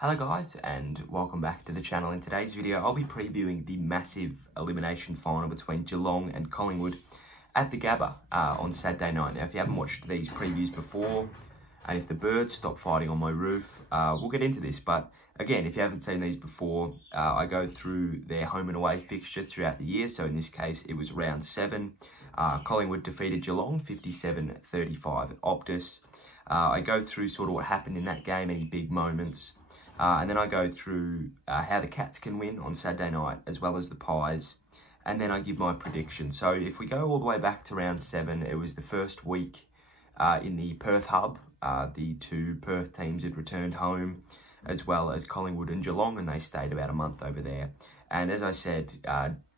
Hello guys, and welcome back to the channel. In today's video I'll be previewing the massive elimination final between Geelong and Collingwood at the Gabba on Saturday night. Now if you haven't watched these previews before, and if the birds stop fighting on my roof, we'll get into this. But again, if you haven't seen these before, I go through their home and away fixture throughout the year. So in this case it was round 7. Collingwood defeated Geelong 57-35 at Optus. I go through sort of what happened in that game, any big moments. And then I go through how the Cats can win on Saturday night, as well as the Pies. And then I give my prediction. So if we go all the way back to round 7, it was the first week in the Perth hub. The two Perth teams had returned home, as well as Collingwood and Geelong, and they stayed about a month over there. And as I said,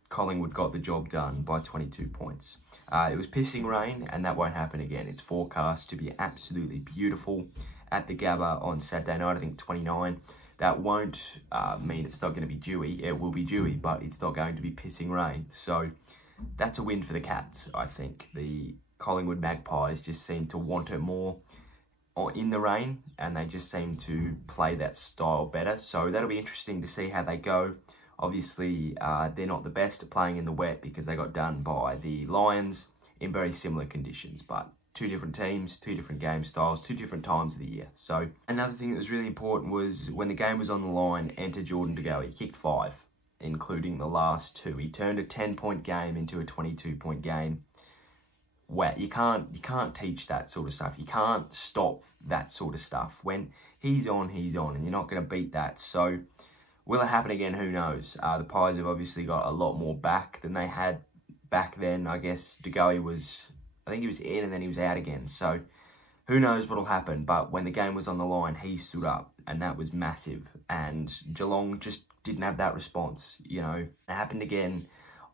Collingwood got the job done by 22 points. It was pissing rain, and that won't happen again. It's forecast to be absolutely beautiful at the Gabba on Saturday night, I think 29. That won't mean it's not going to be dewy. It will be dewy, but it's not going to be pissing rain. So that's a win for the Cats, I think. The Collingwood Magpies just seem to want it more in the rain, and they just seem to play that style better. So that'll be interesting to see how they go. Obviously, they're not the best at playing in the wet because they got done by the Lions in very similar conditions, but two different teams, two different game styles, two different times of the year. So another thing that was really important was when the game was on the line, enter Jordan De Goey. He kicked 5, including the last 2. He turned a 10-point game into a 22-point game. Wow, you can't teach that sort of stuff. You can't stop that sort of stuff. When he's on, and you're not going to beat that. So will it happen again? Who knows? The Pies have obviously got a lot more back than they had back then. I guess De Goey was, I think he was in and then he was out again. So who knows what'll happen. But when the game was on the line, he stood up, and that was massive. And Geelong just didn't have that response. You know, it happened again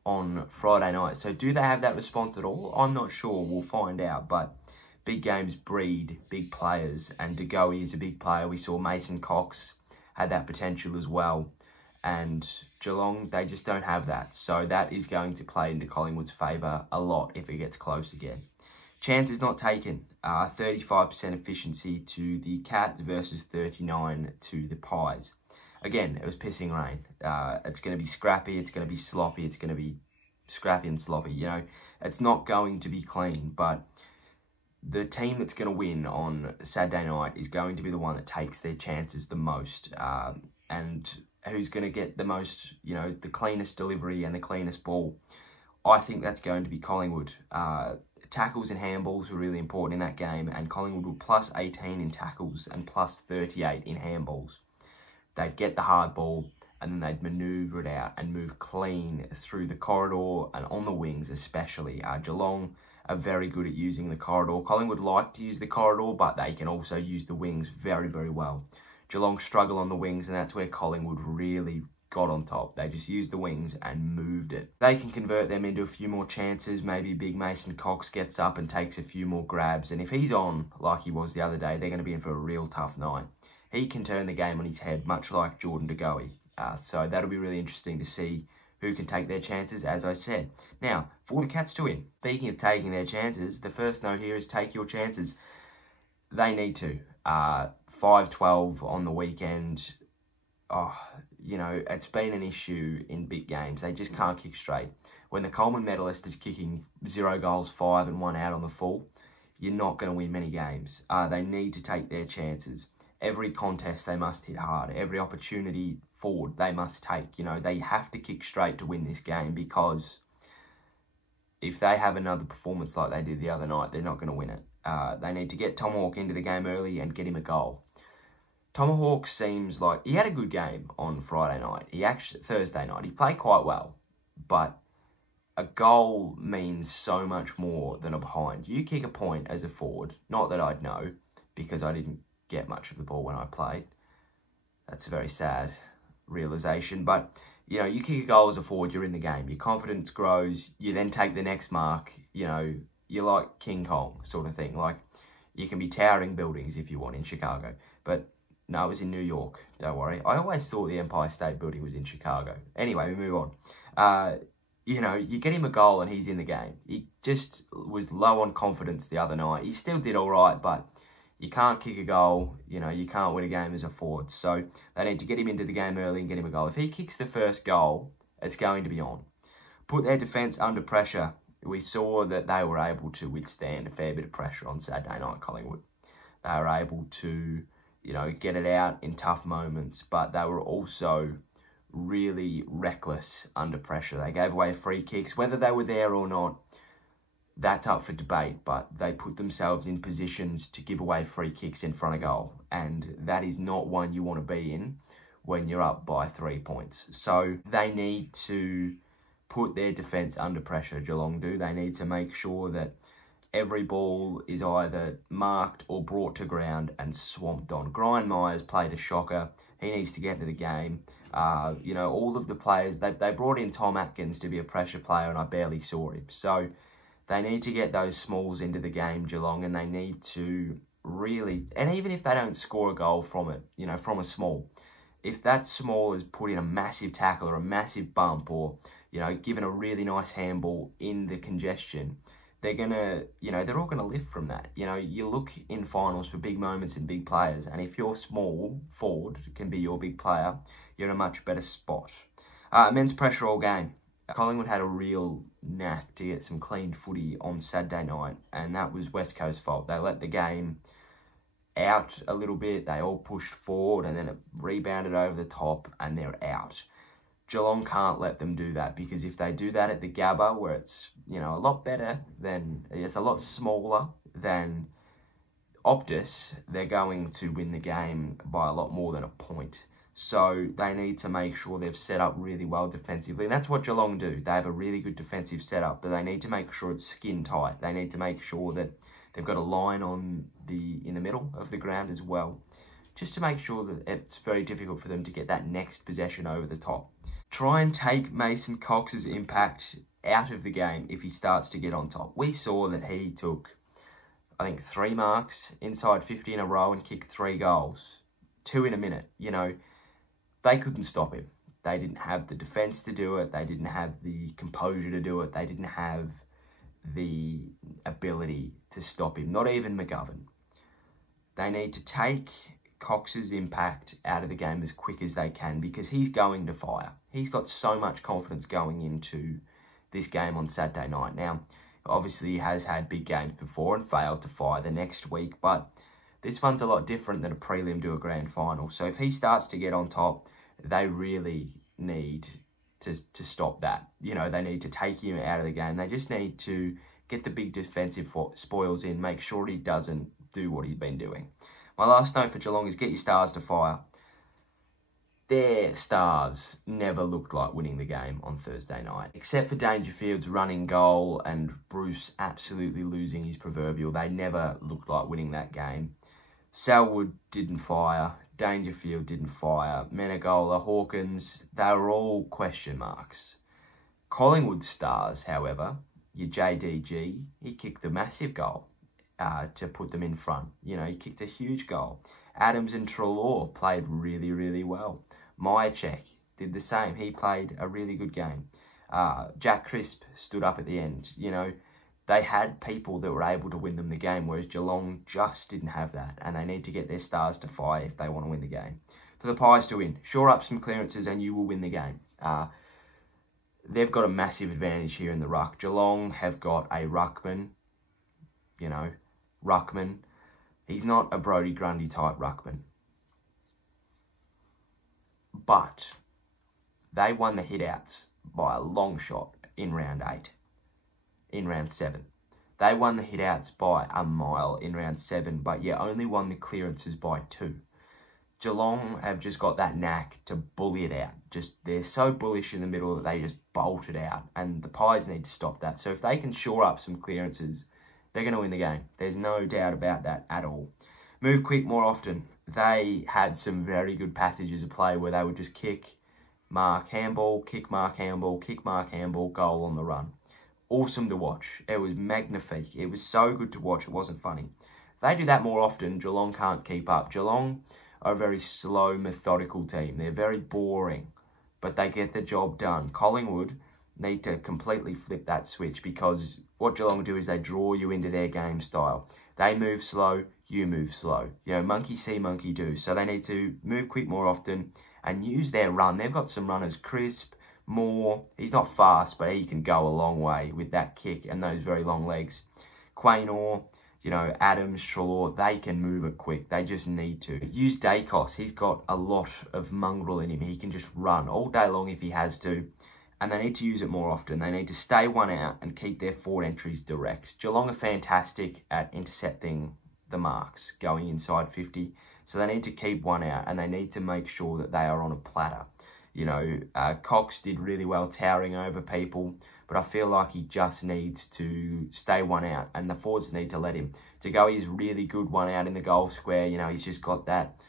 on Friday night. So do they have that response at all? I'm not sure. We'll find out. But big games breed big players, and De Goey is a big player. We saw Mason Cox had that potential as well. And Geelong, they just don't have that. So that is going to play into Collingwood's favour a lot if it gets close again. Chance is not taken. 35% efficiency to the Cats versus 39 to the Pies. Again, it was pissing rain. It's going to be scrappy. It's going to be sloppy. It's going to be scrappy and sloppy. You know, it's not going to be clean. But the team that's going to win on Saturday night is going to be the one that takes their chances the most. And who's going to get the most, you know, the cleanest delivery and the cleanest ball. I think that's going to be Collingwood. Tackles and handballs were really important in that game, and Collingwood were plus 18 in tackles and plus 38 in handballs. They'd get the hard ball, and then they'd manoeuvre it out and move clean through the corridor and on the wings especially. Geelong are very good at using the corridor. Collingwood like to use the corridor, but they can also use the wings very, very well. Geelong struggle on the wings, and that's where Collingwood really got on top. They just used the wings and moved it. They can convert them into a few more chances. Maybe big Mason Cox gets up and takes a few more grabs. And if he's on, like he was the other day, they're going to be in for a real tough night. He can turn the game on his head, much like Jordan De Goey. So that'll be really interesting to see who can take their chances, as I said. Now, for the Cats to win, speaking of taking their chances, the first note here is take your chances. They need to. 5-12 on the weekend. Oh, you know, it's been an issue in big games. They just can't kick straight. When the Coleman medalist is kicking 0 goals, 5 and 1 out on the full, you're not going to win many games. They need to take their chances. Every contest they must hit hard. Every opportunity forward they must take. You know, they have to kick straight to win this game, because if they have another performance like they did the other night, they're not going to win it. They need to get Tomahawk into the game early and get him a goal. Tomahawk seems like he had a good game on Friday night. Thursday night, he played quite well, but a goal means so much more than a behind. You kick a point as a forward, not that I'd know, because I didn't get much of the ball when I played. That's a very sad realisation, but you know, you kick a goal as a forward, you're in the game. Your confidence grows. You then take the next mark. You know, you're like King Kong sort of thing. Like, you can be towering buildings if you want in Chicago, but no, it was in New York. Don't worry. I always thought the Empire State Building was in Chicago. Anyway, we move on. You know, you get him a goal and he's in the game. He just was low on confidence the other night. He still did all right, but You can't kick a goal, you know, you can't win a game as a forward. So they need to get him into the game early and get him a goal. If he kicks the first goal, it's going to be on. Put their defence under pressure. We saw that they were able to withstand a fair bit of pressure on Saturday night, Collingwood. They were able to, you know, get it out in tough moments, but they were also really reckless under pressure. They gave away free kicks. Whether they were there or not, that's up for debate, but they put themselves in positions to give away free kicks in front of goal, and that is not one you want to be in when you're up by 3 points. So they need to put their defence under pressure, Geelong do. They need to make sure that every ball is either marked or brought to ground and swamped on. Brian Myers played a shocker. He needs to get into the game. You know, all of the players, they brought in Tom Atkins to be a pressure player, and I barely saw him. So they need to get those smalls into the game, Geelong, and they need to really, and even if they don't score a goal from it, you know, from a small, if that small is put in a massive tackle or a massive bump or, you know, given a really nice handball in the congestion, they're going to, you know, they're all going to lift from that. You know, you look in finals for big moments and big players, and if your small forward can be your big player, you're in a much better spot. Men's pressure all game. Collingwood had a real knack to get some clean footy on Saturday night, and that was West Coast's fault. They let the game out a little bit, they all pushed forward, and then it rebounded over the top, and they're out. Geelong can't let them do that, because if they do that at the Gabba, where it's, you know, a lot better than, it's a lot smaller than Optus, they're going to win the game by a lot more than a point. So they need to make sure they've set up really well defensively. And that's what Geelong do. They have a really good defensive setup, but they need to make sure it's skin tight. They need to make sure that they've got a line in the middle of the ground as well, just to make sure that it's very difficult for them to get that next possession over the top. Try and take Mason Cox's impact out of the game if he starts to get on top. We saw that he took, I think, 3 marks inside 50 in a row and kicked 3 goals, 2 in a minute. You know, they couldn't stop him. They didn't have the defence to do it. They didn't have the composure to do it. They didn't have the ability to stop him. Not even McGovern. They need to take Cox's impact out of the game as quick as they can, because he's going to fire. He's got so much confidence going into this game on Saturday night. Now, obviously he has had big games before and failed to fire the next week, but this one's a lot different than a prelim to a grand final. So if he starts to get on top, they really need to stop that. You know, they need to take him out of the game. They just need to get the big defensive spoils in, make sure he doesn't do what he's been doing. My last note for Geelong is get your stars to fire. Their stars never looked like winning the game on Thursday night. Except for Dangerfield's running goal and Bruce absolutely losing his proverbial, they never looked like winning that game. Selwood didn't fire. Dangerfield didn't fire. Menegola, Hawkins, they were all question marks. Collingwood stars, however, your JDG, he kicked a massive goal to put them in front. You know, he kicked a huge goal. Adams and Treloar played really, really well. Myercheck did the same. He played a really good game. Jack Crisp stood up at the end. You know, they had people that were able to win them the game, whereas Geelong just didn't have that, and they need to get their stars to fire if they want to win the game. For the Pies to win, shore up some clearances and you will win the game. They've got a massive advantage here in the ruck. Geelong have got a ruckman, you know, ruckman. He's not a Brodie Grundy type ruckman. But they won the hit-outs by a long shot in round 8. In round 7. They won the hit-outs by a mile in round 7, but yet only won the clearances by 2. Geelong have just got that knack to bully it out. They're so bullish in the middle that they just bolt it out, and the Pies need to stop that. So if they can shore up some clearances, they're going to win the game. There's no doubt about that at all. Move quick more often. They had some very good passages of play where they would just kick, mark, handball, kick, mark, handball, kick, mark, handball, goal on the run. Awesome to watch. It was magnifique. It was so good to watch. It wasn't funny. If they do that more often, Geelong can't keep up. Geelong are a very slow, methodical team. They're very boring, but they get the job done. Collingwood need to completely flip that switch, because what Geelong do is they draw you into their game style. They move slow, you move slow. You know, monkey see, monkey do. So they need to move quick more often and use their run. They've got some runners, Crisp, Moore. He's not fast, but he can go a long way with that kick and those very long legs. Quaynor, you know, Adams, Trelaw, they can move it quick. They just need to. Use Dacos. He's got a lot of mongrel in him. He can just run all day long if he has to. And they need to use it more often. They need to stay one out and keep their forward entries direct. Geelong are fantastic at intercepting the marks, going inside 50. So they need to keep one out and they need to make sure that they are on a platter. You know, Cox did really well towering over people, but I feel like he just needs to stay one out and the forwards need to let him. To go his really good one out in the goal square, you know, he's just got that,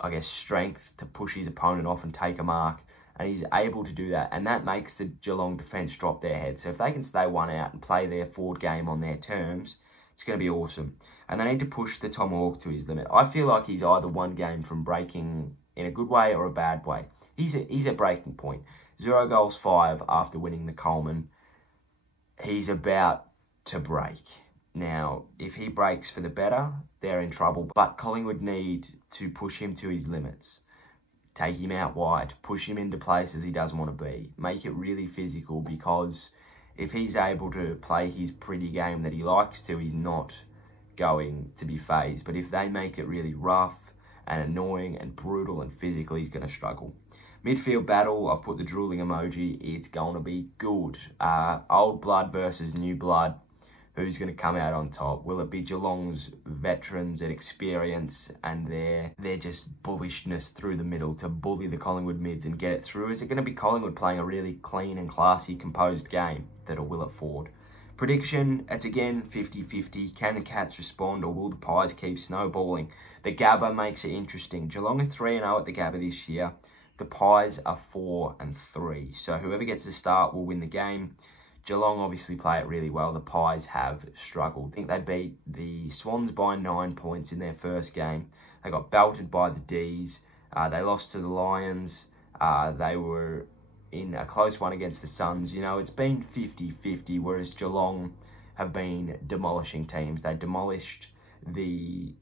I guess, strength to push his opponent off and take a mark. And he's able to do that. And that makes the Geelong defence drop their head. So if they can stay one out and play their forward game on their terms, it's going to be awesome. And they need to push the Tomahawk to his limit. I feel like he's either one game from breaking in a good way or a bad way. He's at breaking point. 0 goals, 5 after winning the Coleman. He's about to break. Now, if he breaks for the better, they're in trouble. But Collingwood need to push him to his limits. Take him out wide, push him into places he doesn't want to be. Make it really physical, because if he's able to play his pretty game that he likes to, he's not going to be phased. But if they make it really rough and annoying and brutal and physical, he's going to struggle. Midfield battle, I've put the drooling emoji. It's going to be good. Old blood versus new blood. Who's going to come out on top? Will it be Geelong's veterans and experience and their just bullishness through the middle to bully the Collingwood mids and get it through? Is it going to be Collingwood playing a really clean and classy, composed game that'll will it forward? Prediction, it's again 50-50. Can the Cats respond or will the Pies keep snowballing? The Gabba makes it interesting. Geelong are 3-0 at the Gabba this year. The Pies are 4-3. So whoever gets the start will win the game. Geelong obviously play it really well. The Pies have struggled. I think they beat the Swans by 9 points in their first game. They got belted by the Ds. They lost to the Lions. They were in a close one against the Suns. You know, it's been 50-50, whereas Geelong have been demolishing teams. They demolished the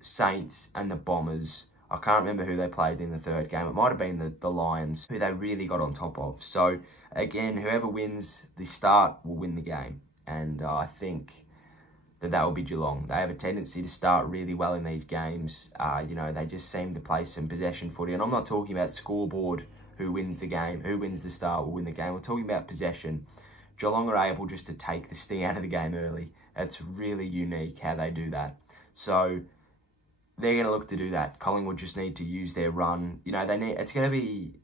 Saints and the Bombers. I can't remember who they played in the third game. It might have been the Lions, who they really got on top of. So, again, whoever wins the start will win the game. And I think that will be Geelong. They have a tendency to start really well in these games. You know, they just seem to play some possession footy. And I'm not talking about scoreboard, who wins the game, who wins the start will win the game. We're talking about possession. Geelong are able just to take the sting out of the game early. It's really unique how they do that. So they're going to look to do that. Collingwood just need to use their run. You know, it's going to be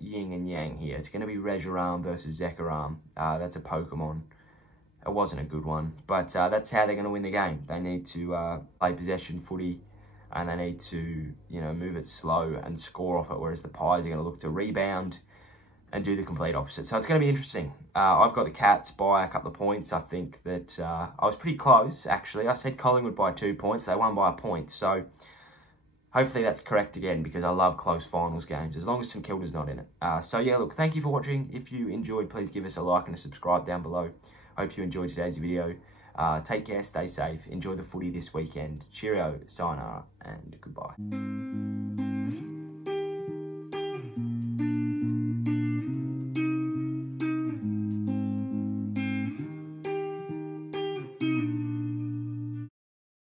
yin and yang here. It's going to be Reshiram versus Zekrom. That's a Pokemon. It wasn't a good one, but that's how they're going to win the game. They need to play possession footy, and they need to, you know, move it slow and score off it, whereas the Pies are going to look to rebound and do the complete opposite. So it's going to be interesting. I've got the Cats by a couple of points. I think that I was pretty close, actually. I said Collingwood by 2 points. They won by a point. So hopefully that's correct again, because I love close finals games, as long as St Kilda's not in it. So yeah, look, thank you for watching. If you enjoyed, please give us a like and a subscribe down below. Hope you enjoyed today's video. Take care, stay safe, enjoy the footy this weekend. Cheerio, sayonara, and goodbye.